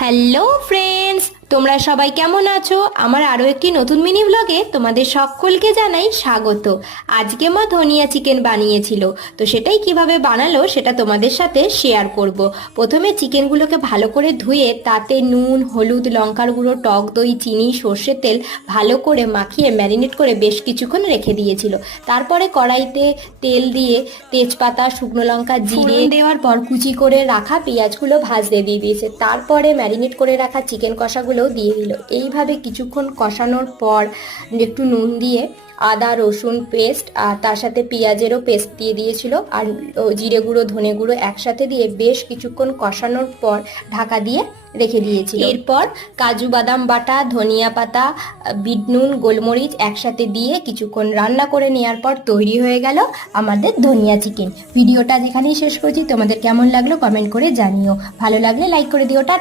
Hello friends, তোমরা সবাই কেমন আছো? আমার আরও একটি নতুন মিনি ব্লগে তোমাদের সকলকে জানাই স্বাগত। আজকে মা ধনিয়া চিকেন বানিয়েছিল, তো সেটাই কিভাবে বানালো সেটা তোমাদের সাথে শেয়ার করব। প্রথমে চিকেনগুলোকে ভালো করে ধুয়ে তাতে নুন, হলুদ, লঙ্কার গুঁড়ো, টক দই, চিনি, সর্ষের তেল ভালো করে মাখিয়ে ম্যারিনেট করে বেশ কিছুক্ষণ রেখে দিয়েছিল। তারপরে কড়াইতে তেল দিয়ে তেজপাতা, শুকনো লঙ্কা, জিরে দেওয়ার পর কুচি করে রাখা পেঁয়াজগুলো ভাজতে দিয়ে দিয়েছে। তারপরে ম্যারিনেট করে রাখা চিকেন কষাগুলোও দিয়ে দিল। এইভাবে কিছুক্ষণ কষানোর পর একটু নুন দিয়ে আদা রসুন পেস্ট আর তার সাথে পেঁয়াজেরও পেস্ট দিয়ে দিয়েছিল, আর জিরে গুঁড়ো, ধনে গুঁড়ো একসাথে দিয়ে বেশ কিছুক্ষণ কষানোর পর ঢাকা দিয়ে রেখে দিয়েছিল। এরপর কাজু বাদাম বাটা, ধনিয়া পাতা, বিট নুন, গোলমরিচ একসাথে দিয়ে কিছুক্ষণ রান্না করে নেওয়ার পর তৈরি হয়ে গেল আমাদের ধনিয়া চিকেন। ভিডিওটা যেখানেই শেষ করছি, তোমাদের কেমন লাগলো কমেন্ট করে জানিও। ভালো লাগলে লাইক করে দিও। টাটা।